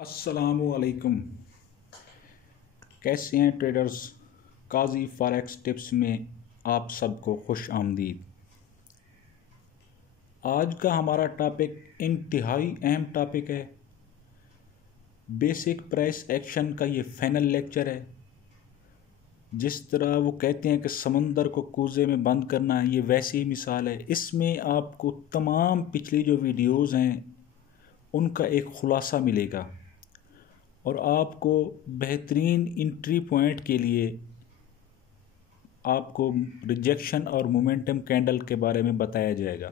अस्सलामुअलैकुम। कैसे हैं ट्रेडर्स। काजी फॉरेक्स टिप्स में आप सबको खुश आमदीद। आज का हमारा टॉपिक इंतहाई अहम टॉपिक है। बेसिक प्राइस एक्शन का ये फाइनल लेक्चर है। जिस तरह वो कहते हैं कि समंदर को कूजे में बंद करना है, ये वैसी ही मिसाल है। इसमें आपको तमाम पिछली जो वीडियोज़ हैं उनका एक खुलासा मिलेगा और आपको बेहतरीन एंट्री पॉइंट के लिए आपको रिजेक्शन और मोमेंटम कैंडल के बारे में बताया जाएगा।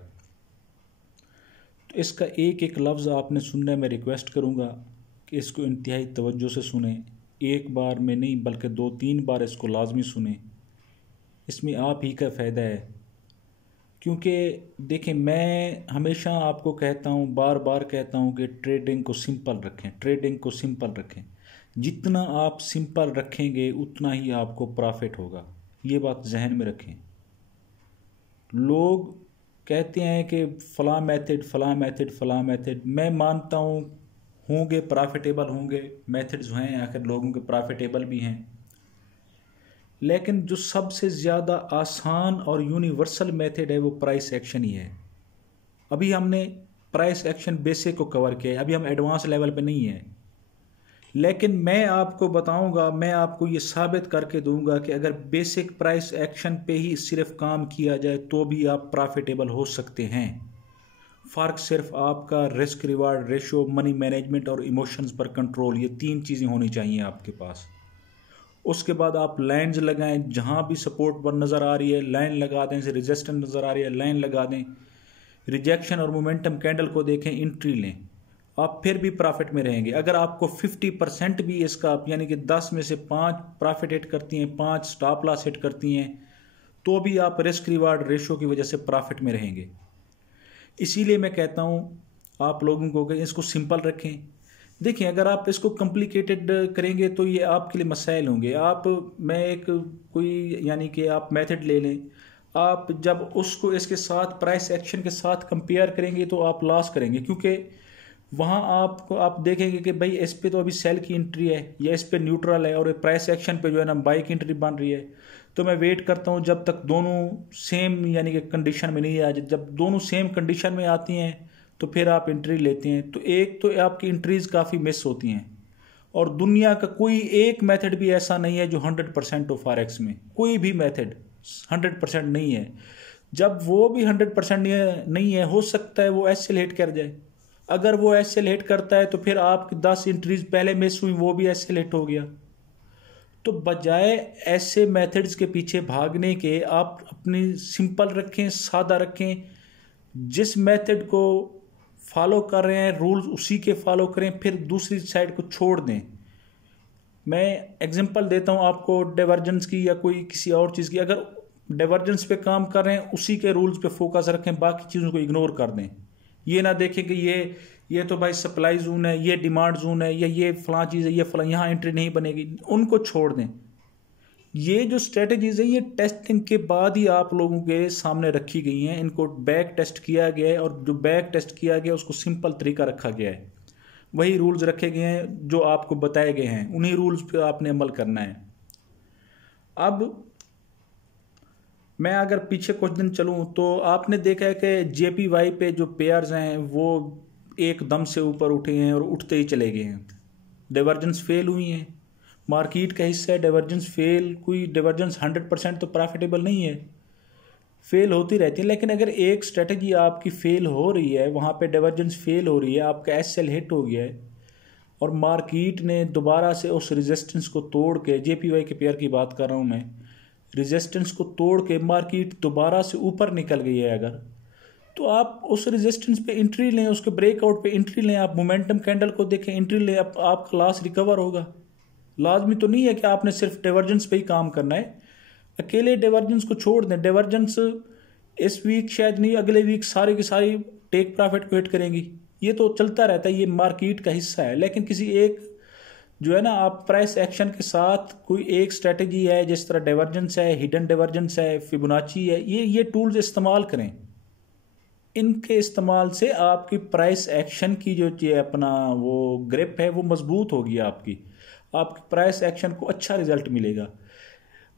तो इसका एक एक लफ्ज़ आपने सुनने में रिक्वेस्ट करूँगा कि इसको इंतहाई तवज्जो से सुने। एक बार में नहीं बल्कि 2-3 बार इसको लाजमी सुने। इसमें आप ही का फ़ायदा है। क्योंकि देखें, मैं हमेशा आपको कहता हूँ, बार बार कहता हूँ कि ट्रेडिंग को सिंपल रखें, ट्रेडिंग को सिंपल रखें। जितना आप सिंपल रखेंगे उतना ही आपको प्रॉफिट होगा। ये बात जहन में रखें। लोग कहते हैं कि फ़लाँ मेथड फ़लाँ मेथड फ़लाँ मेथड, मैं मानता हूँ होंगे प्रॉफिटेबल होंगे, मेथड्स हैं आखिर लोगों के प्रॉफिटेबल भी हैं, लेकिन जो सबसे ज़्यादा आसान और यूनिवर्सल मेथड है वो प्राइस एक्शन ही है। अभी हमने प्राइस एक्शन बेसिक को कवर किया है, अभी हम एडवांस लेवल पे नहीं हैं। लेकिन मैं आपको बताऊंगा, मैं आपको ये साबित करके दूंगा कि अगर बेसिक प्राइस एक्शन पे ही सिर्फ काम किया जाए तो भी आप प्रॉफिटेबल हो सकते हैं। फ़र्क सिर्फ आपका risk reward ratio, money management और इमोशंस पर कंट्रोल, ये 3 चीज़ें होनी चाहिए आपके पास। उसके बाद आप लाइन्स लगाएं, जहां भी सपोर्ट पर नज़र आ रही है लाइन लगा दें, से रेजिस्टेंस नज़र आ रही है लाइन लगा दें। रिजेक्शन और मोमेंटम कैंडल को देखें, एंट्री लें, आप फिर भी प्रॉफिट में रहेंगे। अगर आपको 50% भी इसका यानी कि 10 में से 5 प्रॉफिट हिट करती हैं, 5 स्टॉप लॉस हिट करती हैं, तो भी आप रिस्क रिवार्ड रेशो की वजह से प्रॉफिट में रहेंगे। इसीलिए मैं कहता हूँ आप लोगों को कि इसको सिंपल रखें। देखिए, अगर आप इसको कॉम्प्लिकेटेड करेंगे तो ये आपके लिए मसाइल होंगे। मैं एक कोई यानी कि आप मेथड ले लें, आप जब उसको इसके साथ प्राइस एक्शन के साथ कंपेयर करेंगे तो आप लॉस करेंगे। क्योंकि वहाँ आप देखेंगे कि भाई इस पे तो अभी सेल की एंट्री है या इस पे न्यूट्रल है और प्राइस एक्शन पे जो है ना बाई की एंट्री बन रही है। तो मैं वेट करता हूँ जब तक दोनों सेम यानी कि कंडीशन में नहीं आ जाए। जब दोनों सेम कंडीशन में आती हैं तो फिर आप एंट्री लेते हैं। तो एक तो आपकी एंट्रीज़ काफ़ी मिस होती हैं और दुनिया का कोई एक मेथड भी ऐसा नहीं है जो 100% हो। फॉरेक्स में कोई भी मेथड 100% नहीं है। जब वो भी 100% नहीं है, हो सकता है वो एसएल कर जाए। अगर वो एसएल हिट करता है तो फिर आपकी 10 एंट्रीज पहले मिस हुई, वो भी एसएल हिट हो गया। तो बजाय ऐसे मेथड्स के पीछे भागने के आप अपनी सिंपल रखें, सादा रखें। जिस मेथड को फॉलो कर रहे हैं रूल्स उसी के फॉलो करें, फिर दूसरी साइड को छोड़ दें। मैं एग्जांपल देता हूं आपको डाइवर्जेंस की या कोई किसी और चीज़ की। अगर डाइवर्जेंस पे काम कर रहे हैं उसी के रूल्स पे फोकस रखें, बाकी चीज़ों को इग्नोर कर दें। ये ना देखें कि ये तो भाई सप्लाई जोन है, ये डिमांड जोन है, या ये फलां चीज़ है, ये फलां यहाँ एंट्री नहीं बनेगी, उनको छोड़ दें। ये जो स्ट्रेटजीज है ये टेस्टिंग के बाद ही आप लोगों के सामने रखी गई हैं। इनको बैक टेस्ट किया गया है और जो बैक टेस्ट किया गया उसको सिंपल तरीका रखा गया है। वही रूल्स रखे गए हैं जो आपको बताए गए हैं, उन्हीं रूल्स पे आपने अमल करना है। अब मैं अगर पीछे कुछ दिन चलूं तो आपने देखा है कि जेपीवाई पे जो पेयर्स हैं वो एकदम से ऊपर उठे हैं और उठते ही चले गए हैं। डाइवर्जेंस फेल हुई हैं, मार्केट का हिस्सा है डाइवर्जेंस फेल। कोई डाइवर्जेंस 100% तो प्रॉफिटेबल नहीं है, फेल होती रहती है। लेकिन अगर एक स्ट्रेटजी आपकी फेल हो रही है, वहाँ पे डाइवर्जेंस फेल हो रही है, आपका एसएल हिट हो गया है और मार्केट ने दोबारा से उस रेजिस्टेंस को तोड़ के, जेपीवाई के पेयर की बात कर रहा हूँ मैं, रेजिस्टेंस को तोड़ के मार्केट दोबारा से ऊपर निकल गई है अगर, तो आप उस रेजिस्टेंस पे एंट्री लें, उसके ब्रेकआउट पे एंट्री लें। आप मोमेंटम कैंडल को देखें, एंट्री लें, आपका लॉस रिकवर होगा। लाजमी तो नहीं है कि आपने सिर्फ डाइवर्जेंस पे ही काम करना है। अकेले डाइवर्जेंस को छोड़ दें। डाइवर्जेंस इस वीक शायद नहीं, अगले वीक सारी की सारी टेक प्रॉफिट को हिट करेंगी। ये तो चलता रहता है, ये मार्केट का हिस्सा है। लेकिन किसी एक जो है ना, आप प्राइस एक्शन के साथ कोई एक स्ट्रेटजी है, जिस तरह डाइवर्जेंस है, हिडन डाइवर्जेंस है, फिबोनाची है, ये टूल्स इस्तेमाल करें। इनके इस्तेमाल से आपकी प्राइस एक्शन की जो अपना वो ग्रिप है वो मजबूत होगी, आपकी प्राइस एक्शन को अच्छा रिजल्ट मिलेगा।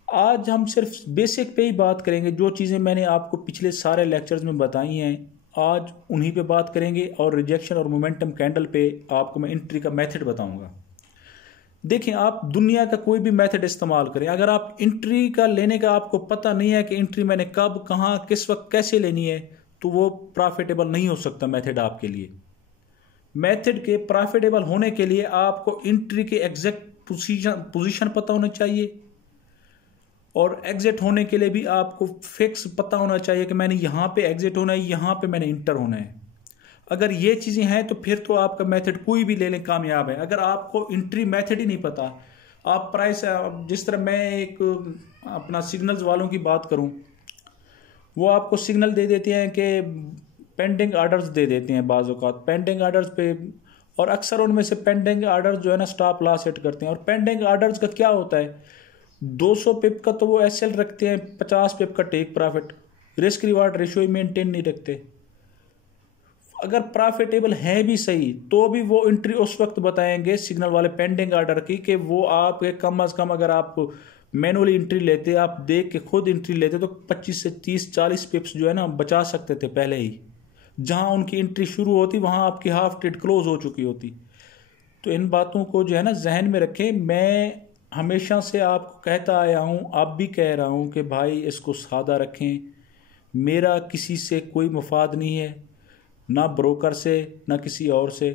आज हम सिर्फ बेसिक पे ही बात करेंगे, जो चीज़ें मैंने आपको पिछले सारे लेक्चर्स में बताई हैं आज उन्हीं पे बात करेंगे, और रिजेक्शन और मोमेंटम कैंडल पे आपको मैं एंट्री का मेथड बताऊंगा। देखें, आप दुनिया का कोई भी मेथड इस्तेमाल करें, अगर आप एंट्री का लेने का आपको पता नहीं है कि एंट्री मैंने कब, कहाँ, किस वक्त, कैसे लेनी है, तो वो प्रॉफिटेबल नहीं हो सकता मेथड आपके लिए। मेथड के प्रॉफिटेबल होने के लिए आपको एंट्री के एग्जैक्ट पोजीशन पता होना चाहिए, और एग्जिट होने के लिए भी आपको फिक्स पता होना चाहिए कि मैंने यहाँ पे एग्जिट होना है, यहाँ पे मैंने इंटर होना है। अगर ये चीज़ें हैं तो फिर तो आपका मेथड कोई भी ले लें कामयाब है। अगर आपको एंट्री मेथड ही नहीं पता, आप प्राइस, जिस तरह मैं एक अपना सिग्नल्स वालों की बात करूं, वो आपको सिग्नल दे देते हैं कि पेंडिंग ऑर्डर्स दे देते हैं बाज़ औक़ात पेंडिंग ऑर्डर्स पे, और अक्सर उनमें से पेंडिंग ऑर्डर्स जो है ना स्टॉप लॉस सेट करते हैं। और पेंडिंग ऑर्डर्स का क्या होता है, 200 पिप का तो वो एसएल रखते हैं, 50 पिप का take profit, risk reward ratio maintain नहीं रखते। अगर प्रॉफिटेबल है भी सही तो भी वो एंट्री उस वक्त बताएंगे सिग्नल वाले पेंडिंग ऑर्डर की कि वो आपके कम अज कम, अगर आप मैनुअली एंट्री लेते, आप देख के खुद एंट्री लेते, तो 25 से 30-40 पिप्स जो है ना बचा सकते थे पहले ही। जहां उनकी एंट्री शुरू होती वहां आपकी हाफ ट्रेड क्लोज हो चुकी होती। तो इन बातों को जो है ना जहन में रखें। मैं हमेशा से आपको कहता आया हूं, अब भी कह रहा हूं कि भाई इसको सादा रखें। मेरा किसी से कोई मफाद नहीं है, ना ब्रोकर से ना किसी और से।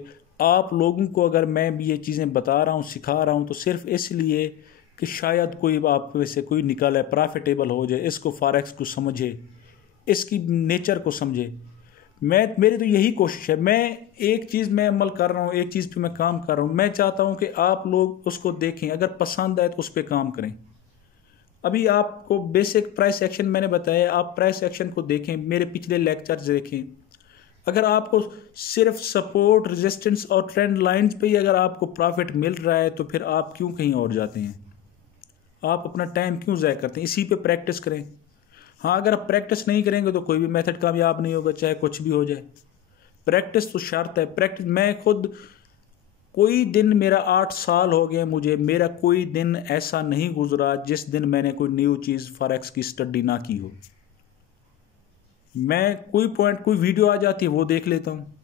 आप लोगों को अगर मैं ये चीज़ें बता रहा हूँ, सिखा रहा हूँ, तो सिर्फ इसलिए कि शायद कोई आप में से कोई निकल है, प्रॉफिटेबल हो जाए, इसको फॉरेक्स को समझे, इसकी नेचर को समझे। मेरी तो यही कोशिश है। मैं एक चीज़ में अमल कर रहा हूँ, एक चीज़ पे मैं काम कर रहा हूँ। मैं चाहता हूँ कि आप लोग उसको देखें, अगर पसंद आए तो उस पर काम करें। अभी आपको बेसिक प्राइस एक्शन मैंने बताया, आप प्राइस एक्शन को देखें, मेरे पिछले लेक्चर्स देखें। अगर आपको सिर्फ सपोर्ट, रेजिस्टेंस और ट्रेंड लाइंस पे ही अगर आपको प्रॉफिट मिल रहा है, तो फिर आप क्यों कहीं और जाते हैं? आप अपना टाइम क्यों ज़ाया करते हैं? इसी पे प्रैक्टिस करें। हाँ, अगर आप प्रैक्टिस नहीं करेंगे तो कोई भी मेथड कामयाब नहीं होगा, चाहे कुछ भी हो जाए। प्रैक्टिस तो शर्त है। प्रैक्टिस, मैं खुद कोई दिन, मेरा 8 साल हो गए मुझे, मेरा कोई दिन ऐसा नहीं गुजरा जिस दिन मैंने कोई न्यू चीज़ फॉरेक्स की स्टडी ना की हो। मैं कोई पॉइंट, कोई वीडियो आ जाती है वो देख लेता हूँ।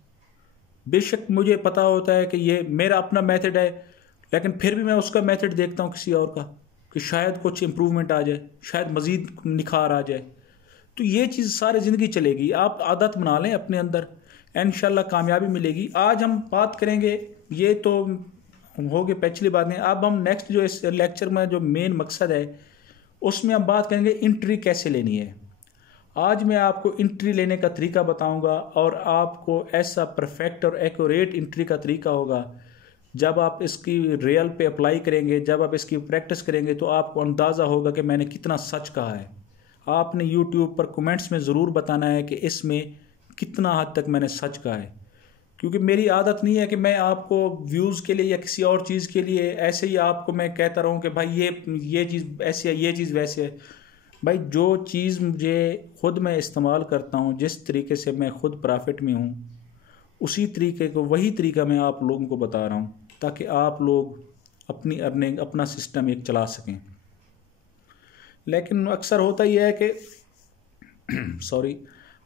बेशक मुझे पता होता है कि ये मेरा अपना मेथड है, लेकिन फिर भी मैं उसका मेथड देखता हूँ किसी और का, कि शायद कुछ इम्प्रूवमेंट आ जाए, शायद मज़ीद निखार आ जाए। तो ये चीज़ सारी ज़िंदगी चलेगी। आप आदत बना लें अपने अंदर, इंशाल्लाह कामयाबी मिलेगी। आज हम बात करेंगे, ये तो हो गई पिछली बातें। अब हम नेक्स्ट जो इस लेक्चर में जो मेन मकसद है उसमें हम बात करेंगे एंट्री कैसे लेनी है। आज मैं आपको एंट्री लेने का तरीका बताऊंगा, और आपको ऐसा परफेक्ट और एक्यूरेट एंट्री का तरीका होगा। जब आप इसकी रियल पे अप्लाई करेंगे, जब आप इसकी प्रैक्टिस करेंगे, तो आपको अंदाज़ा होगा कि मैंने कितना सच कहा है। आपने यूट्यूब पर कमेंट्स में ज़रूर बताना है कि इसमें कितना हद तक मैंने सच कहा है, क्योंकि मेरी आदत नहीं है कि मैं आपको व्यूज़ के लिए या किसी और चीज़ के लिए ऐसे ही आपको मैं कहता रहूं कि भाई ये चीज़ ऐसी है, ये चीज़ वैसे है। भाई, जो चीज़ मुझे खुद मैं इस्तेमाल करता हूँ, जिस तरीके से मैं खुद प्रॉफिट में हूँ, उसी तरीके को, वही तरीका मैं आप लोगों को बता रहा हूँ, ताकि आप लोग अपनी अर्निंग, अपना सिस्टम एक चला सकें। लेकिन अक्सर होता ही है कि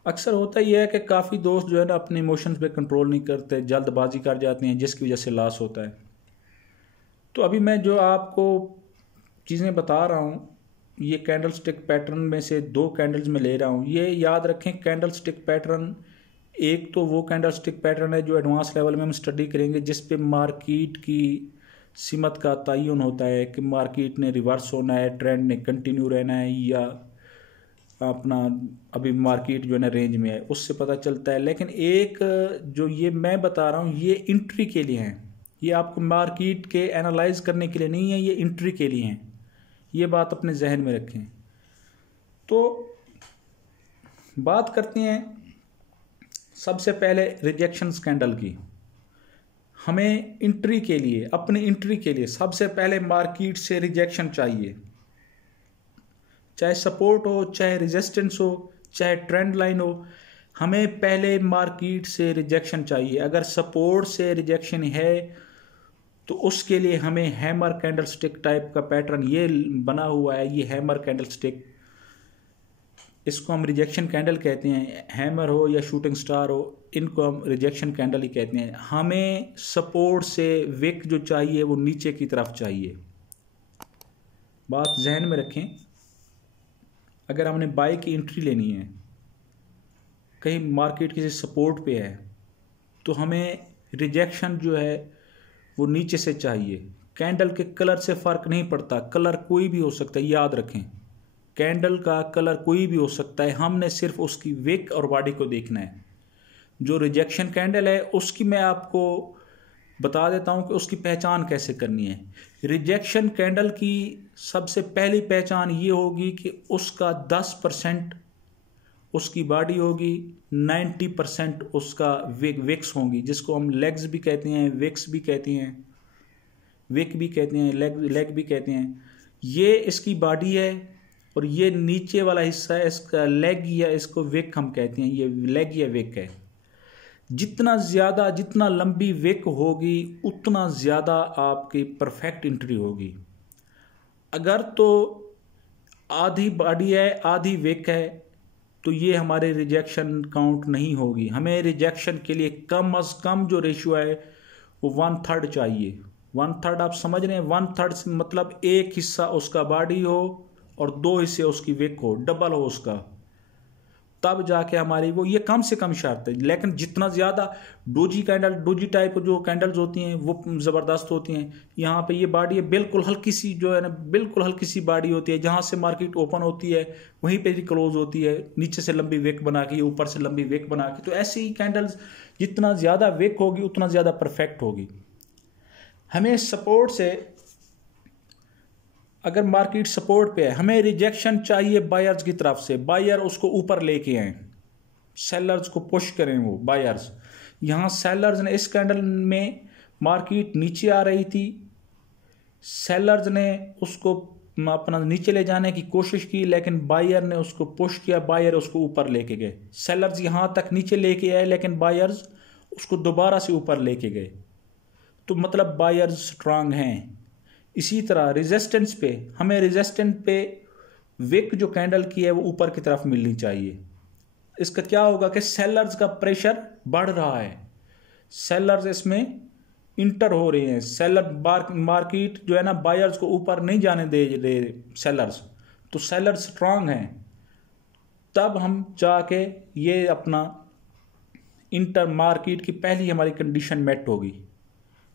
अक्सर होता ही है कि काफ़ी दोस्त जो है ना अपने इमोशंस पे कंट्रोल नहीं करते, जल्दबाजी कर जाते हैं, जिसकी वजह से लॉस होता है। तो अभी मैं जो आपको चीज़ें बता रहा हूँ, ये कैंडल स्टिक पैटर्न में से 2 कैंडल्स में ले रहा हूँ। ये याद रखें, कैंडल स्टिक पैटर्न, एक तो वो कैंडल स्टिक पैटर्न है जो एडवांस लेवल में हम स्टडी करेंगे, जिस पे मार्केट की सिमत का तयन होता है कि मार्केट ने रिवर्स होना है, ट्रेंड ने कंटिन्यू रहना है, या अपना अभी मार्केट जो है ना रेंज में है, उससे पता चलता है। लेकिन एक जो ये मैं बता रहा हूँ, ये एंट्री के लिए हैं। ये आपको मार्केट के एनालाइज करने के लिए नहीं है, ये एंट्री के लिए हैं। ये बात अपने जहन में रखें। तो बात करते हैं सबसे पहले रिजेक्शन कैंडल की। हमें एंट्री के लिए, अपनी एंट्री के लिए सबसे पहले मार्केट से रिजेक्शन चाहिए, चाहे सपोर्ट हो, चाहे रेजिस्टेंस हो, चाहे ट्रेंड लाइन हो। हमें पहले मार्केट से रिजेक्शन चाहिए। अगर सपोर्ट से रिजेक्शन है तो उसके लिए हमें हैमर कैंडलस्टिक टाइप का पैटर्न ये बना हुआ है, ये हैमर कैंडलस्टिक, इसको हम रिजेक्शन कैंडल कहते हैं। हैमर हो या शूटिंग स्टार हो, इनको हम रिजेक्शन कैंडल ही कहते हैं। हमें सपोर्ट से विक जो चाहिए वो नीचे की तरफ चाहिए, बात जहन में रखें। अगर हमने बाय की एंट्री लेनी है, कहीं मार्केट किसी सपोर्ट पे है, तो हमें रिजेक्शन जो है वो नीचे से चाहिए। कैंडल के कलर से फ़र्क नहीं पड़ता, कलर कोई भी हो सकता है, याद रखें। कैंडल का कलर कोई भी हो सकता है, हमने सिर्फ उसकी विक और बॉडी को देखना है। जो रिजेक्शन कैंडल है उसकी मैं आपको बता देता हूं कि उसकी पहचान कैसे करनी है। रिजेक्शन कैंडल की सबसे पहली पहचान ये होगी कि उसका 10% उसकी बॉडी होगी, 90% उसका विक्स होंगी, जिसको हम लेग्स भी कहते हैं, विक्स भी कहते हैं, विक भी कहते हैं, लेग भी कहते हैं। ये इसकी बॉडी है और ये नीचे वाला हिस्सा है इसका लेग, या इसको विक हम कहते हैं। ये लेग या विक है। जितना लंबी विक होगी उतना ज़्यादा आपकी परफेक्ट एंट्री होगी। अगर तो आधी बॉडी है आधी विक है तो ये हमारे रिजेक्शन काउंट नहीं होगी। हमें रिजेक्शन के लिए कम अज़ कम जो रेशियो है वो 1/3 चाहिए। 1/3 आप समझ रहे हैं? 1/3 से मतलब एक हिस्सा उसका बॉडी हो और 2 हिस्से उसकी विक हो, डबल हो उसका, तब जाके हमारी वो, ये कम से कम शर्त है। लेकिन जितना ज़्यादा डोजी टाइप जो कैंडल्स होती हैं वो ज़बरदस्त होती हैं। यहाँ पे ये बॉडी है बिल्कुल हल्की सी, जो है ना बिल्कुल हल्की सी बॉडी होती है, जहाँ से मार्केट ओपन होती है वहीं पे भी क्लोज होती है, नीचे से लंबी विक बना के, ऊपर से लंबी विक बना के। तो ऐसी ही कैंडल्स जितना ज़्यादा विक होगी उतना ज़्यादा परफेक्ट होगी। हमें सपोर्ट से, अगर मार्केट सपोर्ट पे है, हमें रिजेक्शन चाहिए बायर्स की तरफ से। बायर उसको ऊपर लेके आए, सेलर्स को पुश करें वो बायर्स। यहाँ सेलर्स ने इस कैंडल में, मार्केट नीचे आ रही थी, सेलर्स ने उसको अपना नीचे ले जाने की कोशिश की, लेकिन बायर ने उसको पुश किया, बायर उसको ऊपर लेके गए। सेलर्स यहाँ तक नीचे लेके आए लेकिन बायर्स उसको दोबारा से ऊपर लेके गए, तो मतलब बायर्स स्ट्रांग हैं। इसी तरह रेजिस्टेंस पे, हमें रेजिस्टेंस पे विक जो कैंडल की है वो ऊपर की तरफ मिलनी चाहिए। इसका क्या होगा कि सेलर्स का प्रेशर बढ़ रहा है, सेलर्स इसमें इंटर हो रहे हैं। सेलर मार्केट जो है ना बायर्स को ऊपर नहीं जाने दे रहे सेलर्स, तो सेलर्स स्ट्रांग हैं। तब हम जाके ये अपना इंटर मार्केट की पहली हमारी कंडीशन मेट होगी,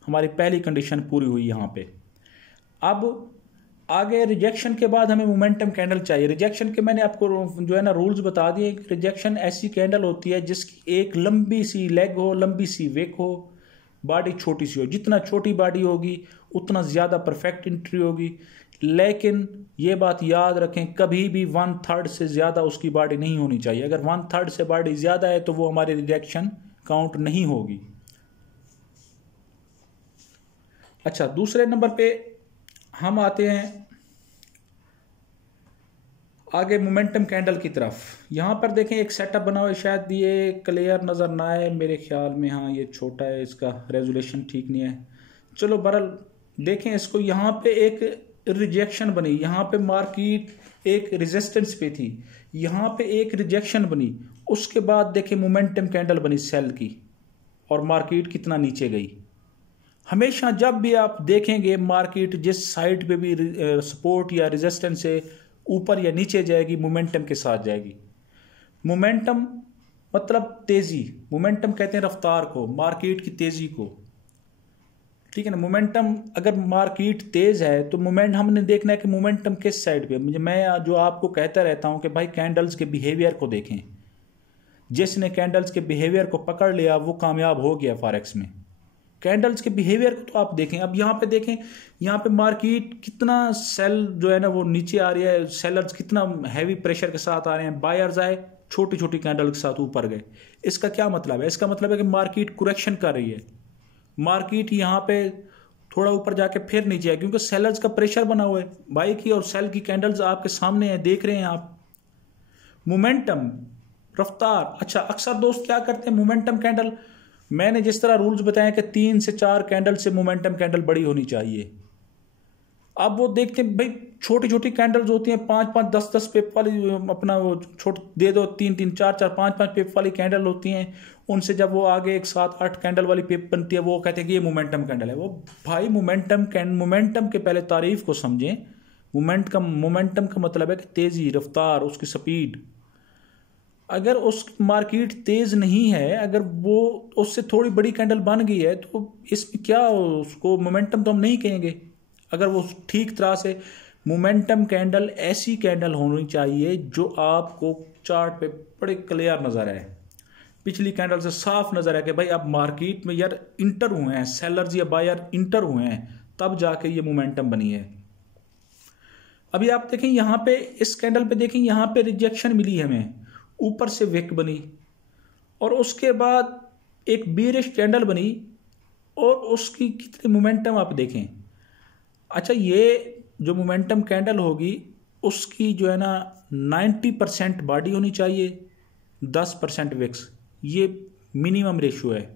हमारी पहली कंडीशन पूरी हुई यहाँ पे। अब आगे रिजेक्शन के बाद हमें मोमेंटम कैंडल चाहिए। रिजेक्शन के मैंने आपको जो है ना रूल्स बता दिए। रिजेक्शन ऐसी कैंडल होती है जिसकी एक लंबी सी लेग हो, लंबी सी विक हो, बॉडी छोटी सी हो। जितना छोटी बॉडी होगी उतना ज़्यादा परफेक्ट एंट्री होगी। लेकिन ये बात याद रखें, कभी भी 1/3 से ज़्यादा उसकी बॉडी नहीं होनी चाहिए। अगर 1/3 से बॉडी ज़्यादा है तो वो हमारी रिजेक्शन काउंट नहीं होगी। अच्छा, दूसरे नंबर पे हम आते हैं आगे मोमेंटम कैंडल की तरफ। यहाँ पर देखें एक सेटअप बना हुआ है, शायद ये क्लियर नज़र ना आए मेरे ख्याल में। हाँ, ये छोटा है, इसका रेजोल्यूशन ठीक नहीं है। चलो बहरहाल देखें इसको। यहाँ पे एक रिजेक्शन बनी, यहाँ पे मार्केट एक रेजिस्टेंस पे थी, यहाँ पे एक रिजेक्शन बनी, उसके बाद देखें मोमेंटम कैंडल बनी सेल की, और मार्केट कितना नीचे गई। हमेशा जब भी आप देखेंगे मार्केट जिस साइड पे भी सपोर्ट या रेजिस्टेंस से ऊपर या नीचे जाएगी, मोमेंटम के साथ जाएगी। मोमेंटम मतलब तेजी, मोमेंटम कहते हैं रफ्तार को, मार्केट की तेजी को, ठीक है ना। मोमेंटम, अगर मार्केट तेज है तो हमने देखना है कि मोमेंटम किस साइड पे। मैं जो आपको कहता रहता हूं कि भाई कैंडल्स के बिहेवियर को देखें। जिसने कैंडल्स के बिहेवियर को पकड़ लिया वो कामयाब हो गया फॉरेक्स में। कैंडल्स के बिहेवियर को तो आप देखें। अब यहाँ पे देखें, यहाँ पे मार्केट कितना सेल जो है ना वो नीचे आ रही है, सेलर्स कितना हैवी प्रेशर के साथ आ रहे हैं, बायर्स आए छोटी छोटी कैंडल के साथ ऊपर गए। इसका क्या मतलब है? इसका मतलब है कि मार्केट करेक्शन कर रही है। मार्केट यहाँ पे थोड़ा ऊपर जाके फिर नीचे है, क्योंकि सेलर्स का प्रेशर बना हुआ है। बाई की और सेल की कैंडल्स आपके सामने है, देख रहे हैं आप। मोमेंटम रफ्तार। अच्छा, अक्सर दोस्त क्या करते हैं, मोमेंटम कैंडल, मैंने जिस तरह रूल्स बताए कि 3 से 4 कैंडल से मोमेंटम कैंडल बड़ी होनी चाहिए। अब वो देखते हैं भाई छोटी छोटी कैंडल्स होती हैं 5-5 10-10 पेप वाली, अपना वो छोट दे दो 3-3 4-4 5-5 पेप वाली कैंडल होती हैं, उनसे जब वो आगे एक 7-8 कैंडल वाली पेप बनती है वो कहते हैं कि ये मोमेंटम कैंडल है। वो भाई मोमेंटम के पहले तारीफ को समझें। मोमेंटम का मतलब है कि तेज़ी, रफ्तार, उसकी स्पीड। अगर उस मार्केट तेज़ नहीं है, अगर वो उससे थोड़ी बड़ी कैंडल बन गई है तो इसमें क्या, उसको मोमेंटम तो हम नहीं कहेंगे। अगर वो ठीक तरह से मोमेंटम कैंडल ऐसी कैंडल होनी चाहिए जो आपको चार्ट पे बड़े क्लियर नज़र आए, पिछली कैंडल से साफ नज़र आए कि भाई आप मार्केट में यार इंटर हुए हैं, सेलर्स या बायर इंटर हुए हैं, तब जाके ये मोमेंटम बनी है। अभी आप देखें यहाँ पे इस कैंडल पे देखें, यहाँ पे रिजेक्शन मिली हमें, ऊपर से विक बनी और उसके बाद एक बीरिश कैंडल बनी और उसकी कितनी मोमेंटम आप देखें। अच्छा, ये जो मोमेंटम कैंडल होगी उसकी जो है ना 90% बॉडी होनी चाहिए, 10% विक्स, ये मिनिमम रेशियो है।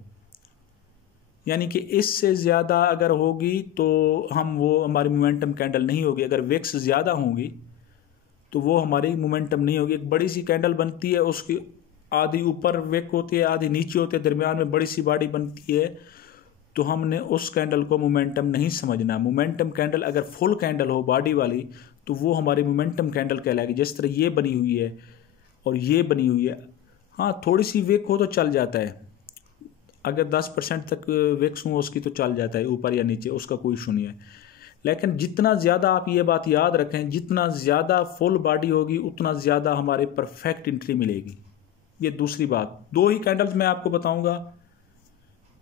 यानी कि इससे ज़्यादा अगर होगी तो हमारी मोमेंटम कैंडल नहीं होगी। अगर विक्स ज़्यादा होंगी तो वो हमारी मोमेंटम नहीं होगी। एक बड़ी सी कैंडल बनती है, उसकी आधी ऊपर विक होती है, आधी नीचे होती है, दरमियान में बड़ी सी बॉडी बनती है, तो हमने उस कैंडल को मोमेंटम नहीं समझना। मोमेंटम कैंडल अगर फुल कैंडल हो बॉडी वाली तो वो हमारी मोमेंटम कैंडल कहलाएगी। जिस तरह ये बनी हुई है और ये बनी हुई है, हाँ थोड़ी सी विक हो तो चल जाता है, अगर 10% तक विक्स हो उसकी तो चल जाता है ऊपर या नीचे, उसका कोई इशू नहीं है। लेकिन जितना ज़्यादा आप ये बात याद रखें, जितना ज़्यादा फुल बॉडी होगी उतना ज़्यादा हमारे परफेक्ट एंट्री मिलेगी। ये दूसरी बात। 2 ही कैंडल्स मैं आपको बताऊंगा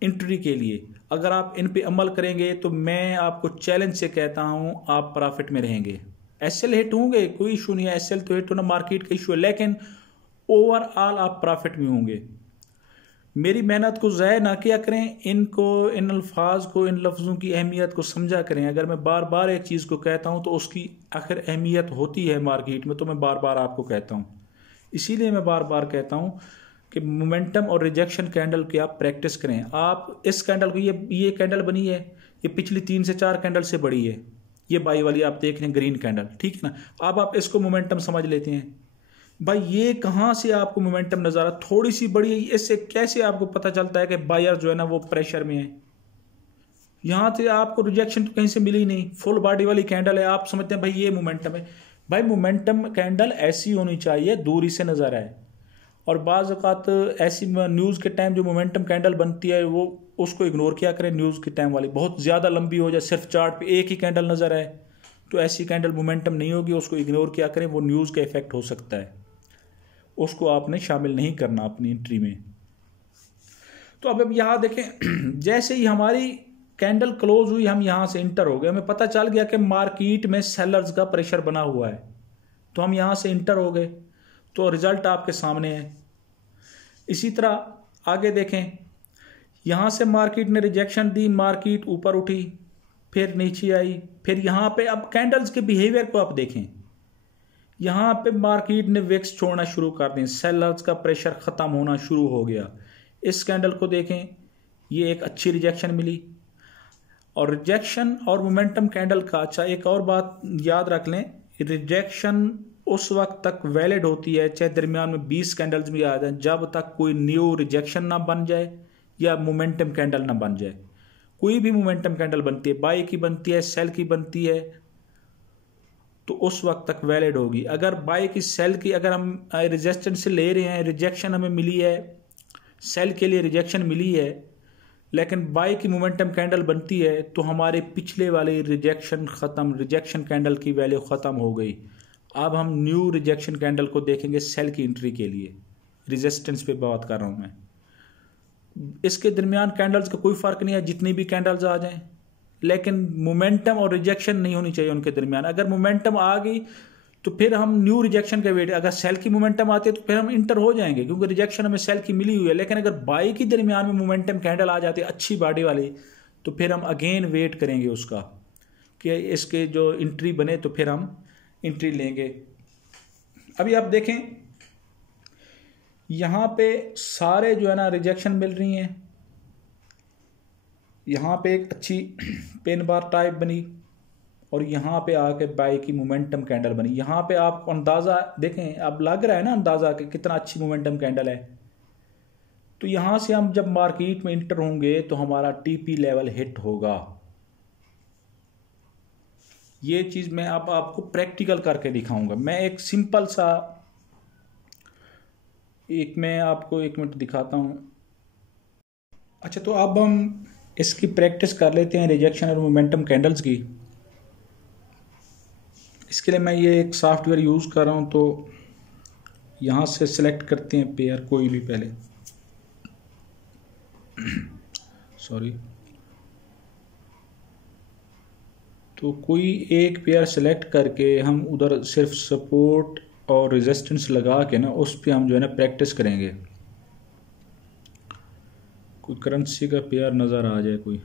एंट्री के लिए, अगर आप इन पे अमल करेंगे तो मैं आपको चैलेंज से कहता हूं आप प्रॉफिट में रहेंगे। एसएल हिट होंगे, कोई इशू नहीं है, एसएल तो हिट होना मार्केट का इशू है, लेकिन ओवरऑल आप प्रॉफिट में होंगे। मेरी मेहनत को ज़ाया ना किया करें, इन अल्फाज को, इन लफ्ज़ों की अहमियत को समझा करें। अगर मैं बार बार एक चीज़ को कहता हूं तो उसकी आखिर अहमियत होती है मार्केट में, तो मैं बार बार आपको कहता हूं। इसीलिए मैं बार बार कहता हूं कि मोमेंटम और रिजेक्शन कैंडल की आप प्रैक्टिस करें। आप इस कैंडल को, ये कैंडल बनी है, ये पिछली 3 से 4 कैंडल से बड़ी है, ये बाई वाली आप देख रहे हैं ग्रीन कैंडल, ठीक है ना। अब आप इसको मोमेंटम समझ लेते हैं, भाई ये कहाँ से आपको मोमेंटम नजर आ रहा, थोड़ी सी बड़ी है, इससे कैसे आपको पता चलता है कि बायर जो है ना वो प्रेशर में है। यहाँ से आपको रिजेक्शन तो कहीं से मिली नहीं, फुल बॉडी वाली कैंडल है, आप समझते हैं भाई ये मोमेंटम है। भाई मोमेंटम कैंडल ऐसी होनी चाहिए दूरी से नजर आए। और बाज़ औक़ात ऐसी न्यूज़ के टाइम जो मोमेंटम कैंडल बनती है वो उसको इग्नोर किया करें। न्यूज़ के टाइम वाली बहुत ज़्यादा लंबी हो जाए, सिर्फ चार्ट पे एक ही कैंडल नज़र आए, तो ऐसी कैंडल मोमेंटम नहीं होगी, उसको इग्नोर किया करें, वो न्यूज़ का इफेक्ट हो सकता है, उसको आपने शामिल नहीं करना अपनी एंट्री में। तो अब यहाँ देखें, जैसे ही हमारी कैंडल क्लोज हुई, हम यहाँ से इंटर हो गए, हमें पता चल गया कि मार्केट में सेलर्स का प्रेशर बना हुआ है, तो हम यहाँ से इंटर हो गए, तो रिजल्ट आपके सामने है। इसी तरह आगे देखें, यहाँ से मार्केट ने रिजेक्शन दी, मार्केट ऊपर उठी, फिर नीचे आई, फिर यहाँ पे अब कैंडल्स के बिहेवियर को आप देखें, यहाँ पे मार्केट ने विक्स छोड़ना शुरू कर दी, सेलर्स का प्रेशर ख़त्म होना शुरू हो गया। इस कैंडल को देखें, ये एक अच्छी रिजेक्शन मिली, और रिजेक्शन और मोमेंटम कैंडल का, अच्छा एक और बात याद रख लें, रिजेक्शन उस वक्त तक वैलिड होती है चाहे दरमियान में 20 कैंडल्स भी आ जाए, जब तक कोई न्यू रिजेक्शन ना बन जाए या मोमेंटम कैंडल ना बन जाए। कोई भी मोमेंटम कैंडल बनती है, बाई की बनती है, सेल की बनती है, तो उस वक्त तक वैलिड होगी। अगर बाई की, सेल की, अगर हम रेजिस्टेंस से ले रहे हैं, रिजेक्शन हमें मिली है, सेल के लिए रिजेक्शन मिली है, लेकिन बाई की मोमेंटम कैंडल बनती है, तो हमारे पिछले वाले रिजेक्शन ख़त्म, रिजेक्शन कैंडल की वैल्यू ख़त्म हो गई। अब हम न्यू रिजेक्शन कैंडल को देखेंगे सेल की एंट्री के लिए, रेजिस्टेंस पे बात कर रहा हूँ मैं। इसके दरमियान कैंडल्स का कोई फ़र्क नहीं है, जितनी भी कैंडल्स आ जाएं, लेकिन मोमेंटम और रिजेक्शन नहीं होनी चाहिए उनके दरमियान। अगर मोमेंटम आ गई तो फिर हम न्यू रिजेक्शन के वेट, अगर सेल की मोमेंटम आती है तो फिर हम इंटर हो जाएंगे, क्योंकि रिजेक्शन हमें सेल की मिली हुई है। लेकिन अगर बाई की दरमियान में मोमेंटम कैंडल आ जाती है अच्छी बॉडी वाली, तो फिर हम अगेन वेट करेंगे उसका कि इसके जो एंट्री बने, तो फिर हम एंट्री लेंगे। अभी आप देखें, यहाँ पे सारे जो है ना रिजेक्शन मिल रही हैं। यहाँ पे एक अच्छी पेन बार टाइप बनी और यहाँ पे आके बाई की मोमेंटम कैंडल बनी। यहाँ पे आप अंदाज़ा देखें, अब लग रहा है ना अंदाज़ा कि कितना अच्छी मोमेंटम कैंडल है। तो यहाँ से हम जब मार्केट में इंटर होंगे तो हमारा टीपी लेवल हिट होगा। ये चीज़ मैं अब आपको प्रैक्टिकल करके दिखाऊंगा। मैं एक सिंपल सा मैं आपको 1 मिनट दिखाता हूँ। अच्छा, तो अब हम इसकी प्रैक्टिस कर लेते हैं रिजेक्शन और मोमेंटम कैंडल्स की। इसके लिए मैं ये एक सॉफ्टवेयर यूज़ कर रहा हूँ। तो यहाँ से सिलेक्ट करते हैं पेयर कोई भी पहले सॉरी। तो कोई एक पेयर सेलेक्ट करके हम उधर सिर्फ सपोर्ट और रेजिस्टेंस लगा के ना उस पर हम जो है ना प्रैक्टिस करेंगे। कोई करेंसी का पेयर नज़र आ जाए कोई।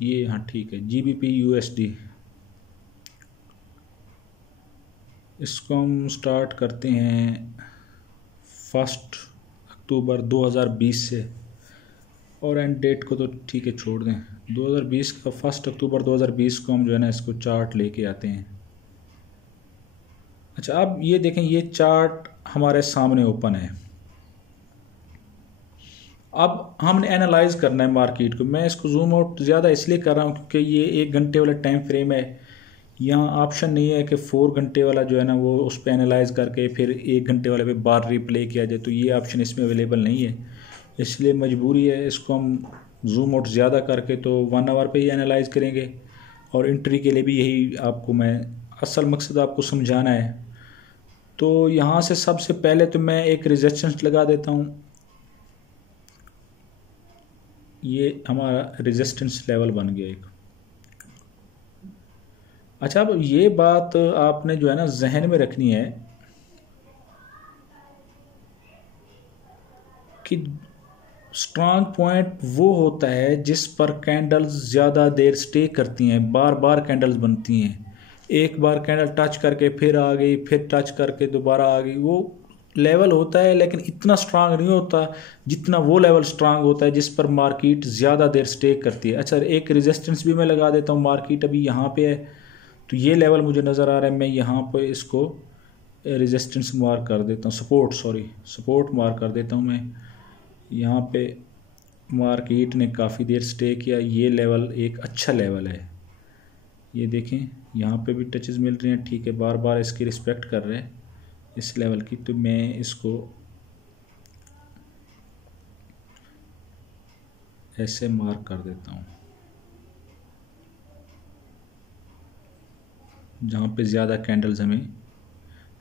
ये हाँ ठीक है, GBP USD। इसको हम स्टार्ट करते हैं 1 अक्टूबर 2020 से और एंड डेट को तो ठीक है छोड़ दें। 2020 का 1 अक्टूबर 2020 को हम जो है ना इसको चार्ट लेके आते हैं। अच्छा, अब ये देखें, ये चार्ट हमारे सामने ओपन है। अब हमने एनालाइज करना है मार्केट को। मैं इसको जूम आउट ज़्यादा इसलिए कर रहा हूँ क्योंकि ये 1 घंटे वाला टाइम फ्रेम है। यहाँ ऑप्शन नहीं है कि 4 घंटे वाला जो है ना वो उस पर एनालाइज करके फिर 1 घंटे वाले पे बार रिप्ले किया जाए। तो ये ऑप्शन इसमें अवेलेबल नहीं है, इसलिए मजबूरी है इसको हम जूम आउट ज़्यादा करके तो 1 आवर पे ही एनालाइज करेंगे। और एंट्री के लिए भी यही आपको मैं असल मकसद आपको समझाना है। तो यहाँ से सबसे पहले तो मैं एक रेजिस्टेंस लगा देता हूँ। ये हमारा रेजिस्टेंस लेवल बन गया एक। अच्छा, अब ये बात आपने जो है ना जहन में रखनी है कि स्ट्रांग पॉइंट वो होता है जिस पर कैंडल्स ज़्यादा देर स्टे करती हैं, बार बार कैंडल्स बनती हैं। एक बार कैंडल टच करके फिर आ गई, फिर टच करके दोबारा आ गई, वो लेवल होता है लेकिन इतना स्ट्रांग नहीं होता जितना वो लेवल स्ट्रांग होता है जिस पर मार्केट ज़्यादा देर स्टे करती है। अच्छा, एक रेजिस्टेंस भी मैं लगा देता हूँ। मार्केट अभी यहाँ पे है तो ये लेवल मुझे नज़र आ रहा है। मैं यहाँ पे इसको रेजिस्टेंस मार्क कर देता हूँ, सपोर्ट मार्क कर देता हूँ मैं। यहाँ पे मार्केट ने काफ़ी देर स्टे किया। ये लेवल एक अच्छा लेवल है। ये देखें, यहाँ पे भी टचेस मिल रही हैं, ठीक है, बार बार इसकी रिस्पेक्ट कर रहे हैं इस लेवल की। तो मैं इसको ऐसे मार्क कर देता हूँ जहाँ पे ज़्यादा कैंडल्स हमें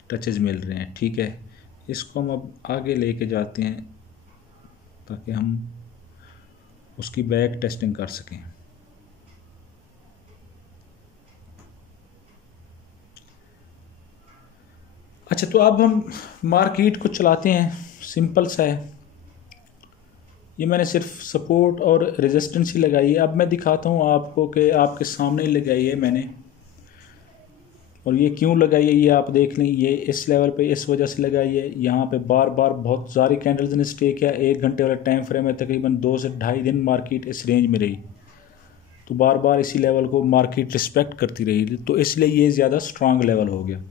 टचेस मिल रहे हैं। ठीक है, इसको हम अब आगे लेके जाते हैं ताकि हम उसकी बैक टेस्टिंग कर सकें। अच्छा, तो अब हम मार्केट को चलाते हैं। सिंपल सा है, ये मैंने सिर्फ सपोर्ट और रेजिस्टेंस ही लगाई है। अब मैं दिखाता हूँ आपको कि आपके सामने ही लगाई है मैंने, और ये क्यों लगाई है ये आप देख लें। ये इस लेवल पे इस वजह से लगाई है। यहाँ पे बार बार बहुत सारी कैंडल्स ने स्टे किया। 1 घंटे वाला टाइम फ्रेम है, तकरीबन 2 से 2.5 दिन मार्केट इस रेंज में रही। तो बार बार इसी लेवल को मार्केट रिस्पेक्ट करती रही, तो इसलिए ये ज़्यादा स्ट्रांग लेवल हो गया।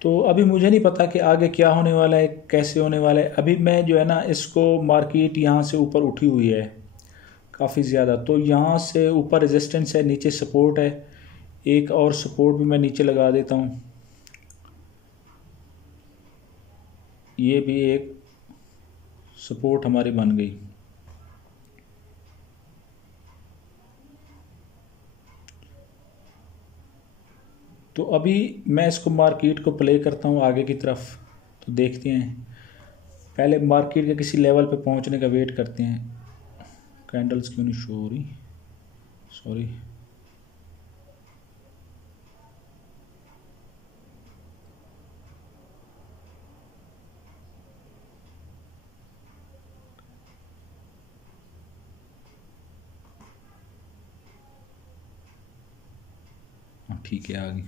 तो अभी मुझे नहीं पता कि आगे क्या होने वाला है, कैसे होने वाला है। अभी मैं जो है ना इसको मार्केट यहाँ से ऊपर उठी हुई है काफ़ी ज़्यादा, तो यहाँ से ऊपर रेजिस्टेंस है, नीचे सपोर्ट है। एक और सपोर्ट भी मैं नीचे लगा देता हूँ। ये भी एक सपोर्ट हमारी बन गई। तो अभी मैं इसको मार्केट को प्ले करता हूँ आगे की तरफ, तो देखते हैं। पहले मार्केट के किसी लेवल पे पहुँचने का वेट करते हैं। कैंडल्स क्यों नहीं शो हो रही, सॉरी। हाँ ठीक है, आ गई।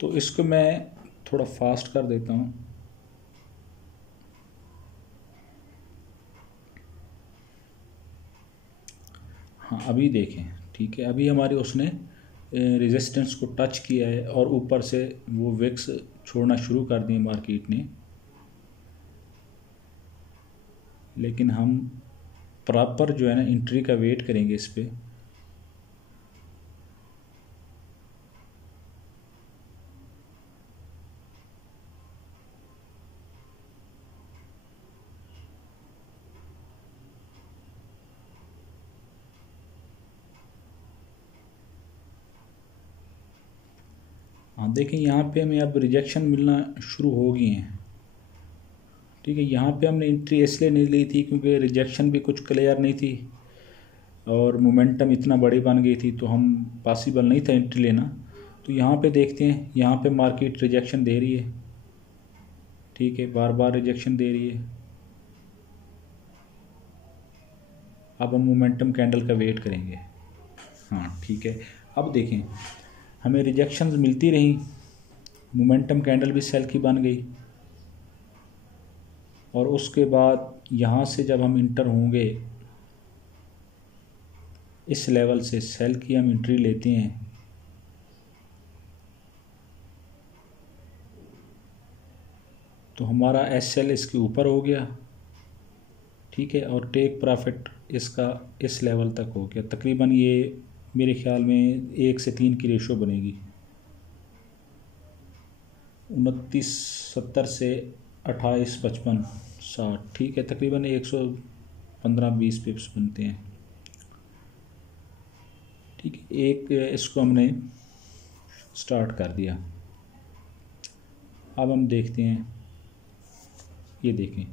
तो इसको मैं थोड़ा फास्ट कर देता हूँ। हाँ अभी देखें, ठीक है, अभी हमारी उसने रेजिस्टेंस को टच किया है और ऊपर से वो विक्स छोड़ना शुरू कर दिए मार्केट ने, लेकिन हम प्रॉपर जो है ना एंट्री का वेट करेंगे इस पर। हाँ देखें, यहाँ पे हमें अब रिजेक्शन मिलना शुरू हो गई हैं। ठीक है, यहाँ पे हमने एंट्री इसलिए नहीं ली थी क्योंकि रिजेक्शन भी कुछ क्लियर नहीं थी और मोमेंटम इतना बड़ी बन गई थी, तो हम पॉसिबल नहीं था एंट्री लेना। तो यहाँ पे देखते हैं, यहाँ पे मार्केट रिजेक्शन दे रही है। ठीक है, बार बार रिजेक्शन दे रही है। अब हम मोमेंटम कैंडल का वेट करेंगे। हाँ ठीक है, अब देखें हमें रिजेक्शंस मिलती रही, मोमेंटम कैंडल भी सेल की बन गई, और उसके बाद यहाँ से जब हम इंटर होंगे इस लेवल से सेल की हम एंट्री लेते हैं, तो हमारा SL इसके ऊपर हो गया। ठीक है, और टेक प्रॉफिट इसका इस लेवल तक हो गया। तकरीबन ये मेरे ख्याल में 1 से 3 की रेशो बनेगी, 29.70 से 28.55 60। ठीक है, तकरीबन 115-20 पिप्स बनते हैं। ठीक है, एक इसको हमने स्टार्ट कर दिया। अब हम देखते हैं, ये देखें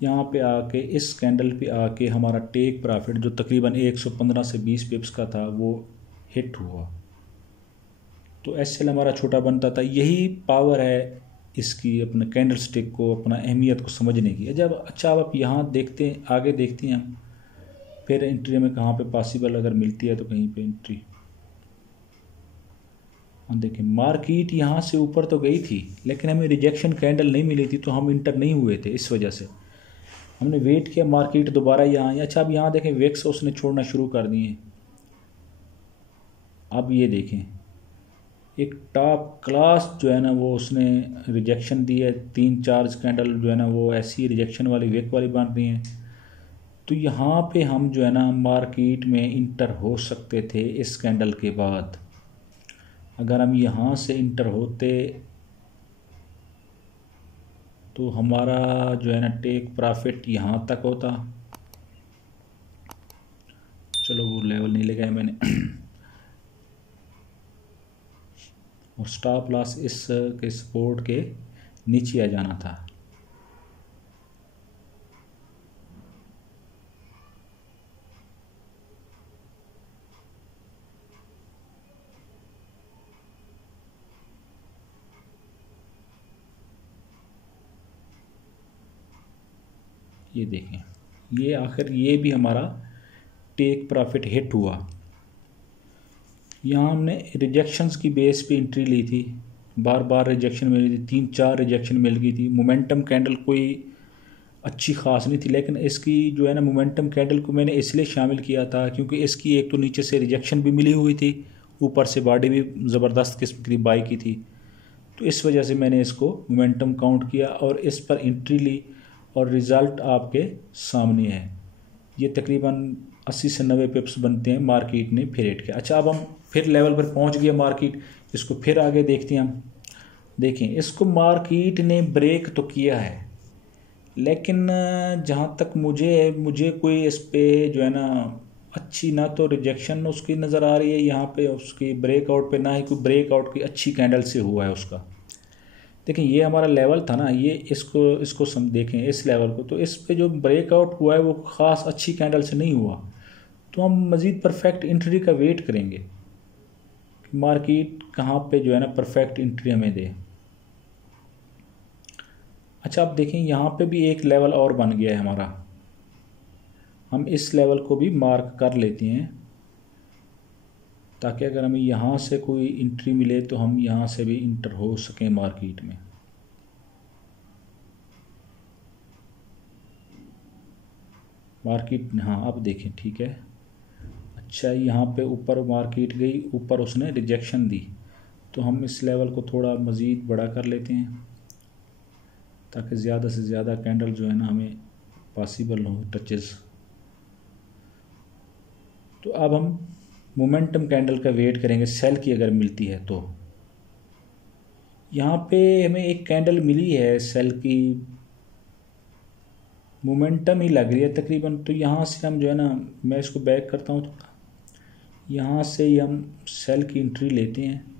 यहाँ पे आके इस कैंडल पे आके हमारा टेक प्रॉफिट जो तकरीबन 115 से 20 पिप्स का था वो हिट हुआ। तो SL हमारा छोटा बनता था। यही पावर है इसकी, अपने कैंडल स्टिक को, अपना अहमियत को समझने की। जब अच्छा अब आप यहाँ देखते हैं, आगे देखते हैं हम फिर एंट्री में कहाँ पे पॉसिबल अगर मिलती है तो कहीं पे एंट्री। हम देखें मार्केट यहाँ से ऊपर तो गई थी लेकिन हमें रिजेक्शन कैंडल नहीं मिली थी, तो हम इंटर नहीं हुए थे। इस वजह से हमने वेट किया, मार्केट दोबारा यहाँ आई। अच्छा अब यहाँ देखें विक्स उसने छोड़ना शुरू कर दिए। अब ये देखें एक टॉप क्लास जो है ना वो उसने रिजेक्शन दी है। 3-4 कैंडल जो है ना वो ऐसी रिजेक्शन वाली विक वाली बन रही हैं। तो यहाँ पे हम जो है ना मार्केट में इंटर हो सकते थे इस कैंडल के बाद। अगर हम यहाँ से इंटर होते तो हमारा जो है ना टेक प्रॉफिट यहाँ तक होता। चलो वो लेवल नहीं लगाया मैंने और स्टॉप लॉस इस के सपोर्ट के नीचे आ जाना था। ये देखें, ये आखिर ये भी हमारा टेक प्रॉफिट हिट हुआ। यहाँ हमने रिजेक्शंस की बेस पे एंट्री ली थी, बार बार रिजेक्शन मिली थी, 3-4 रिजेक्शन मिल गई थी। मोमेंटम कैंडल कोई अच्छी ख़ास नहीं थी, लेकिन इसकी जो है ना मोमेंटम कैंडल को मैंने इसलिए शामिल किया था क्योंकि इसकी एक तो नीचे से रिजेक्शन भी मिली हुई थी, ऊपर से बॉडी भी ज़बरदस्त किस्म की बाई की थी। तो इस वजह से मैंने इसको मोमेंटम काउंट किया और इस पर एंट्री ली, और रिज़ल्ट आपके सामने है। ये तकरीबन 80 से 90 पिप्स बनते हैं मार्केट ने फिर हिट किया। अच्छा अब हम फिर लेवल पर पहुंच गया मार्केट, इसको फिर आगे देखते हैं हम। देखें इसको मार्केट ने ब्रेक तो किया है, लेकिन जहाँ तक मुझे कोई इस पर जो है ना अच्छी ना तो रिजेक्शन उसकी नज़र आ रही है यहाँ पे उसकी ब्रेकआउट पे, ना ही कोई ब्रेकआउट की अच्छी कैंडल से हुआ है उसका। देखें ये हमारा लेवल था ना, ये इसको सम देखें इस लेवल को, तो इस पे जो ब्रेकआउट हुआ है वो ख़ास अच्छी कैंडल से नहीं हुआ। तो हम मज़ीद परफेक्ट एंट्री का वेट करेंगे कि मार्केट कहाँ पे जो है ना परफेक्ट एंट्री हमें दे। अच्छा आप देखें यहाँ पे भी एक लेवल और बन गया है हमारा, हम इस लेवल को भी मार्क कर लेते हैं ताकि अगर हमें यहाँ से कोई एंट्री मिले तो हम यहाँ से भी इंटर हो सकें मार्केट में। मार्केट, हाँ अब देखें ठीक है। अच्छा, यहाँ पे ऊपर मार्केट गई, ऊपर उसने रिजेक्शन दी, तो हम इस लेवल को थोड़ा मज़ीद बड़ा कर लेते हैं ताकि ज़्यादा से ज़्यादा कैंडल जो है ना हमें पॉसिबल हो टचेस। तो अब हम मोमेंटम कैंडल का वेट करेंगे सेल की अगर मिलती है तो। यहाँ पे हमें एक कैंडल मिली है सेल की, मोमेंटम ही लग रही है तकरीबन। तो यहाँ से हम जो है ना, मैं इसको बैक करता हूँ थोड़ा, यहाँ से ही हम सेल की एंट्री लेते हैं।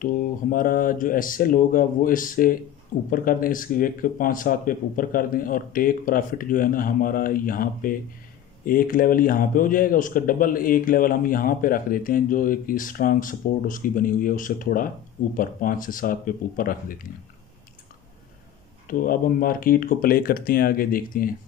तो हमारा जो एसएल होगा वो इससे ऊपर कर दें, इसकी वेक के 5-7 पे ऊपर कर दें, और टेक प्रॉफिट जो है ना हमारा यहाँ पे एक लेवल यहाँ पे हो जाएगा, उसका डबल एक लेवल हम यहाँ पे रख देते हैं, जो एक स्ट्रांग सपोर्ट उसकी बनी हुई है उससे थोड़ा ऊपर 5 से 7 पे ऊपर रख देते हैं। तो अब हम मार्केट को प्ले करते हैं, आगे देखते हैं।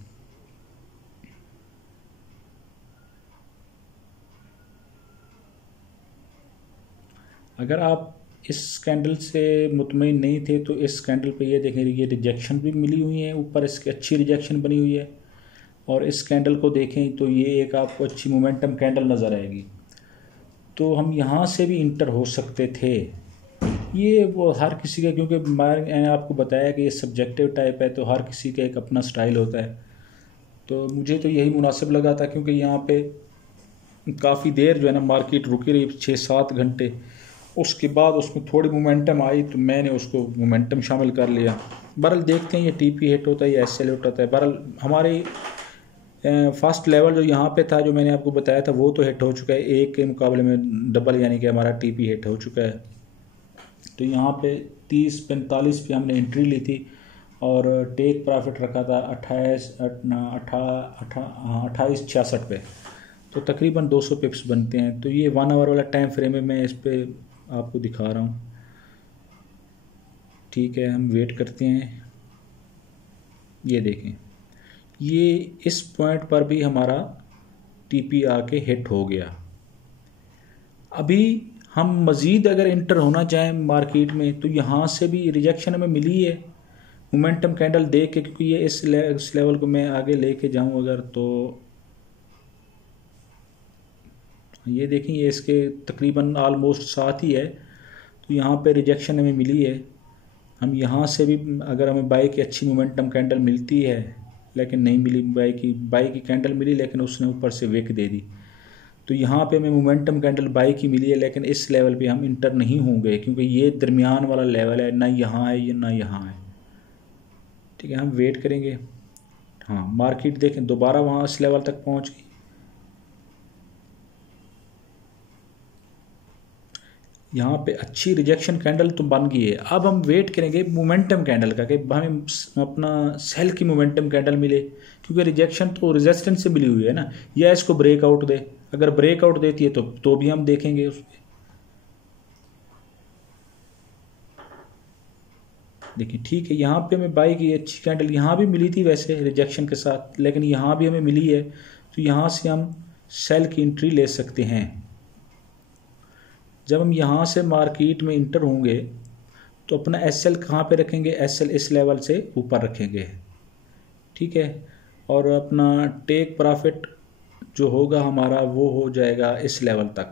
अगर आप इस कैंडल से मुतमईन नहीं थे तो इस कैंडल पे ये देखें, ये रिजेक्शन भी मिली हुई है, ऊपर इसकी अच्छी रिजेक्शन बनी हुई है। और इस कैंडल को देखें तो ये एक आपको अच्छी मोमेंटम कैंडल नज़र आएगी। तो हम यहाँ से भी इंटर हो सकते थे। ये वो हर किसी का, क्योंकि मैंने आपको बताया कि ये सब्जेक्टिव टाइप है, तो हर किसी का एक अपना स्टाइल होता है। तो मुझे तो यही मुनासिब लगा था, क्योंकि यहाँ पे काफ़ी देर जो है ना मार्केट रुकी रही, 6-7 घंटे। उसके बाद उसमें थोड़ी मोमेंटम आई तो मैंने उसको मोमेंटम शामिल कर लिया। बहरहाल देखते हैं ये टीपी हिट होता है या एसएल हिट होता है। बहरहाल हमारे फर्स्ट लेवल जो यहाँ पे था, जो मैंने आपको बताया था, वो तो हिट हो चुका है, एक के मुकाबले में डबल, यानी कि हमारा टीपी हिट हो चुका है। तो यहाँ पे 30-45 पे हमने एंट्री ली थी और टेक प्रॉफिट रखा था 2866 पे। तो तकरीबन 200 पिप्स बनते हैं। तो ये 1 आवर वाला टाइम फ्रेम है, मैं इस पर आपको दिखा रहा हूँ। ठीक है, हम वेट करते हैं। ये देखें, ये इस पॉइंट पर भी हमारा टीपी आके हिट हो गया। अभी हम मज़ीद अगर इंटर होना चाहें मार्केट में तो यहाँ से भी रिजेक्शन हमें मिली है मोमेंटम कैंडल देख के, क्योंकि ये इस लेवल को मैं आगे लेके जाऊँ अगर, तो ये देखें, ये इसके तकरीबन आलमोस्ट साथ ही है। तो यहाँ पे रिजेक्शन हमें मिली है। हम यहाँ से भी अगर हमें बाई की अच्छी मोमेंटम कैंडल मिलती है, लेकिन नहीं मिली, बाई की कैंडल मिली लेकिन उसने ऊपर से विक दे दी। तो यहाँ पे हमें मोमेंटम कैंडल बाई की मिली है, लेकिन इस लेवल पे हम इंटर नहीं होंगे, क्योंकि ये दरमियान वाला लेवल है, ना यहाँ है ये ना यहाँ है। ठीक है, हम वेट करेंगे। हाँ, मार्केट देखें दोबारा वहाँ इस लेवल तक पहुँच गई। यहाँ पे अच्छी रिजेक्शन कैंडल तो बन गई है। अब हम वेट करेंगे मोमेंटम कैंडल का, कि हमें अपना सेल की मोमेंटम कैंडल मिले, क्योंकि रिजेक्शन तो रेजिस्टेंस से मिली हुई है ना, या इसको ब्रेकआउट दे। अगर ब्रेकआउट देती है तो भी हम देखेंगे उस पर। देखिए ठीक है, यहाँ पे हमें बाई की अच्छी कैंडल यहाँ भी मिली थी वैसे रिजेक्शन के साथ, लेकिन यहाँ भी हमें मिली है। तो यहाँ से हम सेल की एंट्री ले सकते हैं। जब हम यहाँ से मार्केट में इंटर होंगे तो अपना एसएल कहाँ पे रखेंगे, एसएल इस लेवल से ऊपर रखेंगे। ठीक है, और अपना टेक प्रॉफिट जो होगा हमारा वो हो जाएगा इस लेवल तक,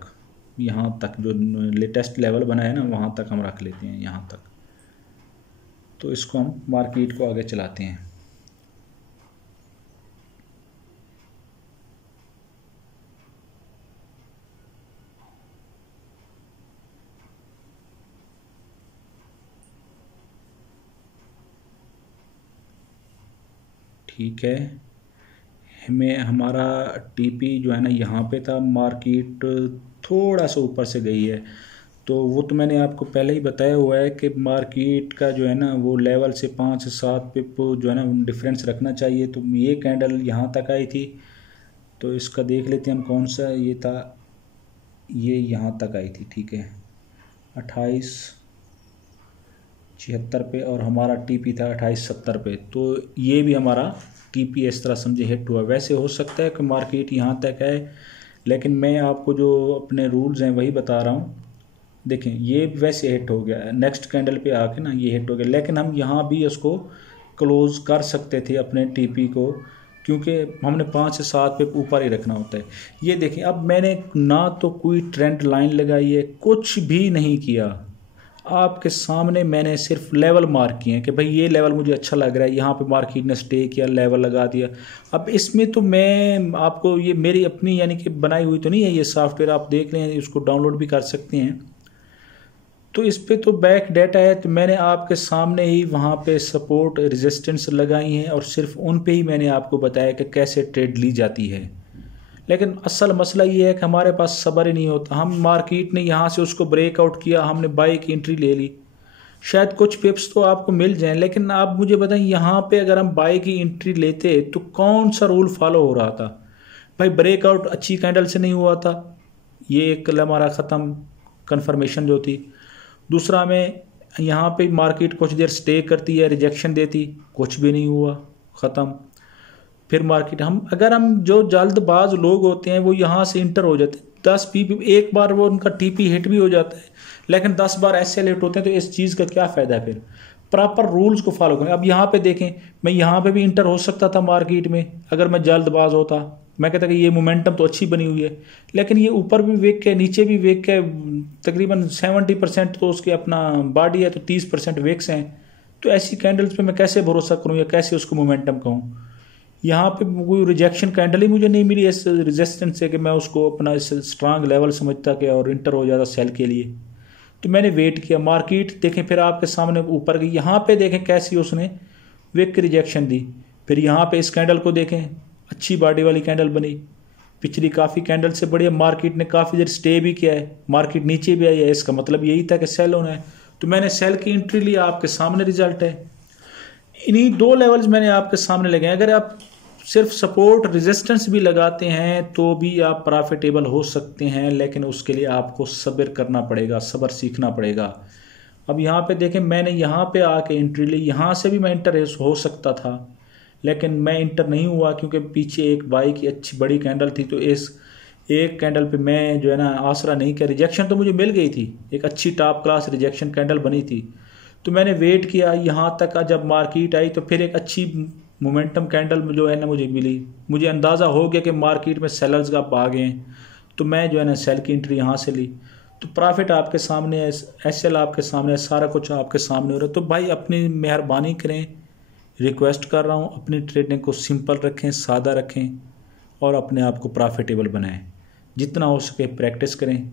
यहाँ तक जो लेटेस्ट लेवल बना है ना वहाँ तक हम रख लेते हैं, यहाँ तक। तो इसको हम मार्केट को आगे चलाते हैं। ठीक है, हमें हमारा टीपी जो है ना यहाँ पे था, मार्केट थोड़ा सा ऊपर से गई है। तो वो तो मैंने आपको पहले ही बताया हुआ है कि मार्केट का जो है ना वो लेवल से 5 से 7 पिप जो है ना डिफरेंस रखना चाहिए। तो ये कैंडल यहाँ तक आई थी, तो इसका देख लेते हैं हम कौन सा ये था। ये यहाँ तक आई थी, ठीक है, 2876 पे, और हमारा टीपी था 2870 पे। तो ये भी हमारा टीपी इस तरह समझे हिट हुआ। वैसे हो सकता है कि मार्केट यहाँ तक है, लेकिन मैं आपको जो अपने रूल्स हैं वही बता रहा हूँ। देखें ये वैसे हिट हो गया, नेक्स्ट कैंडल पे आके ना ये हिट हो गया, लेकिन हम यहाँ भी उसको क्लोज कर सकते थे अपने टीपी को, क्योंकि हमने 5 से 7 पे ऊपर ही रखना होता है। ये देखें, अब मैंने ना तो कोई ट्रेंड लाइन लगाई है, कुछ भी नहीं किया, आपके सामने मैंने सिर्फ लेवल मार्क किए हैं कि भाई ये लेवल मुझे अच्छा लग रहा है, यहाँ पे मार्केट ने स्टे किया, लेवल लगा दिया। अब इसमें तो मैं आपको, ये मेरी अपनी यानी कि बनाई हुई तो नहीं है, ये सॉफ्टवेयर आप देख लें, उसको डाउनलोड भी कर सकते हैं। तो इस पे तो बैक डाटा है, तो मैंने आपके सामने ही वहाँ पे सपोर्ट रेजिस्टेंस लगाई हैं और सिर्फ उन पे ही मैंने आपको बताया कि कैसे ट्रेड ली जाती है। लेकिन असल मसला ये है कि हमारे पास सब्र ही नहीं होता। हम मार्केट ने यहाँ से उसको ब्रेकआउट किया, हमने बाई की एंट्री ले ली, शायद कुछ पिप्स तो आपको मिल जाएं, लेकिन आप मुझे बताएं यहाँ पे अगर हम बाई की एंट्री लेते तो कौन सा रूल फॉलो हो रहा था? भाई ब्रेकआउट अच्छी कैंडल से नहीं हुआ था, ये एक हमारा ख़त्म कन्फर्मेशन जो थी। दूसरा में यहाँ पे मार्केट कुछ देर स्टे करती है, रिजेक्शन देती, कुछ भी नहीं हुआ, ख़त्म। फिर मार्केट अगर हम जो जल्दबाज लोग होते हैं वो यहाँ से इंटर हो जाते हैं, 10 पीपी एक बार वो उनका टीपी हिट भी हो जाता है, लेकिन 10 बार ऐसे लेट होते हैं, तो इस चीज़ का क्या फ़ायदा है? फिर प्रॉपर रूल्स को फॉलो करें। अब यहाँ पे देखें, मैं यहाँ पे भी इंटर हो सकता था मार्केट में, अगर मैं जल्दबाज होता, मैं कहता कि ये मोमेंटम तो अच्छी बनी हुई है, लेकिन ये ऊपर भी वेक के नीचे भी वेक के, तकरीबन 70% तो उसके अपना बॉडी है, तो 30% वेक्स हैं। तो ऐसी कैंडल्स पे मैं कैसे भरोसा करूँ या कैसे उसको मोमेंटम कहूँ? यहाँ पे कोई रिजेक्शन कैंडल ही मुझे नहीं मिली इस रेजिस्टेंस से कि मैं उसको अपना इस स्ट्रांग लेवल समझता कि और इंटर हो जाता सेल के लिए। तो मैंने वेट किया, मार्केट देखें फिर आपके सामने ऊपर गई, यहाँ पे देखें कैसी उसने विक रिजेक्शन दी। फिर यहाँ पे इस कैंडल को देखें, अच्छी बॉडी वाली कैंडल बनी, पिछली काफ़ी कैंडल से बढ़िया, मार्केट ने काफ़ी देर स्टे भी किया है, मार्केट नीचे भी आई है, इसका मतलब यही था कि सेल होना है। तो मैंने सेल की एंट्री ली, आपके सामने रिजल्ट है। इन्हीं 2 लेवल्स मैंने आपके सामने लगे हैं। अगर आप सिर्फ सपोर्ट रेजिस्टेंस भी लगाते हैं तो भी आप प्रॉफिटेबल हो सकते हैं, लेकिन उसके लिए आपको सब्र करना पड़ेगा, सब्र सीखना पड़ेगा। अब यहाँ पे देखें, मैंने यहाँ पे आके एंट्री ली, यहाँ से भी मैं इंटर हो सकता था, लेकिन मैं इंटर नहीं हुआ क्योंकि पीछे एक बाई की अच्छी बड़ी कैंडल थी। तो इस एक कैंडल पे मैं जो है ना आसरा नहीं किया, रिजेक्शन तो मुझे मिल गई थी, एक अच्छी टॉप क्लास रिजेक्शन कैंडल बनी थी। तो मैंने वेट किया यहाँ तक, जब मार्केट आई तो फिर एक अच्छी मोमेंटम कैंडल जो है ना मुझे मिली, मुझे अंदाज़ा हो गया कि मार्केट में सेलर्स का भाग हैं, तो मैं जो है ना सेल की एंट्री यहाँ से ली। तो प्रॉफिट आपके सामने है, एसएल आपके सामने है, सारा कुछ आपके सामने हो रहा है। तो भाई अपनी मेहरबानी करें, रिक्वेस्ट कर रहा हूँ, अपनी ट्रेडिंग को सिंपल रखें, सादा रखें और अपने आप को प्रॉफिटेबल बनाएं। जितना हो सके प्रैक्टिस करें,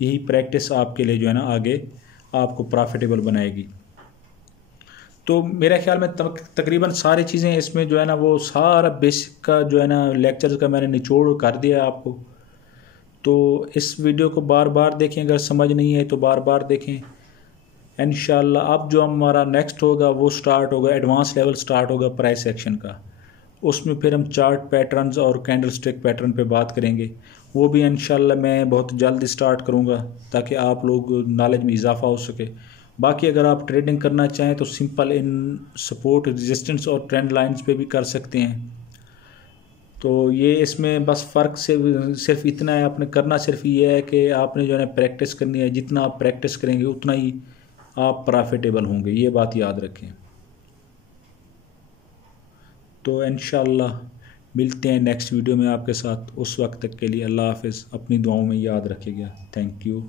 यही प्रैक्टिस आपके लिए जो है ना आगे आपको प्रॉफिटेबल बनाएगी। तो मेरे ख्याल में तकरीबन सारी चीज़ें इसमें जो है ना वो सारा बेसिक का जो है ना लेक्चर्स का मैंने निचोड़ कर दिया आपको। तो इस वीडियो को बार बार देखें, अगर समझ नहीं है तो बार बार देखें। इंशाल्लाह अब जो हमारा नेक्स्ट होगा वो स्टार्ट होगा, एडवांस लेवल स्टार्ट होगा प्राइस एक्शन का। उसमें फिर हम चार्ट पैटर्न्स और कैंडल स्टिक पैटर्न पे बात करेंगे। वो भी इंशाल्लाह मैं बहुत जल्द स्टार्ट करूँगा ताकि आप लोग नॉलेज में इजाफा हो सके। बाकी अगर आप ट्रेडिंग करना चाहें तो सिंपल इन सपोर्ट, रेजिस्टेंस और ट्रेंड लाइंस पे भी कर सकते हैं। तो ये इसमें बस फ़र्क से सिर्फ इतना है, आपने करना सिर्फ ये है कि आपने जो है प्रैक्टिस करनी है। जितना आप प्रैक्टिस करेंगे उतना ही आप प्रॉफिटेबल होंगे, ये बात याद रखें। तो इंशाल्लाह मिलते हैं नेक्स्ट वीडियो में आपके साथ। उस वक्त तक के लिए अल्लाह हाफ़िज़, अपनी दुआओं में याद रखिएगा। Thank you.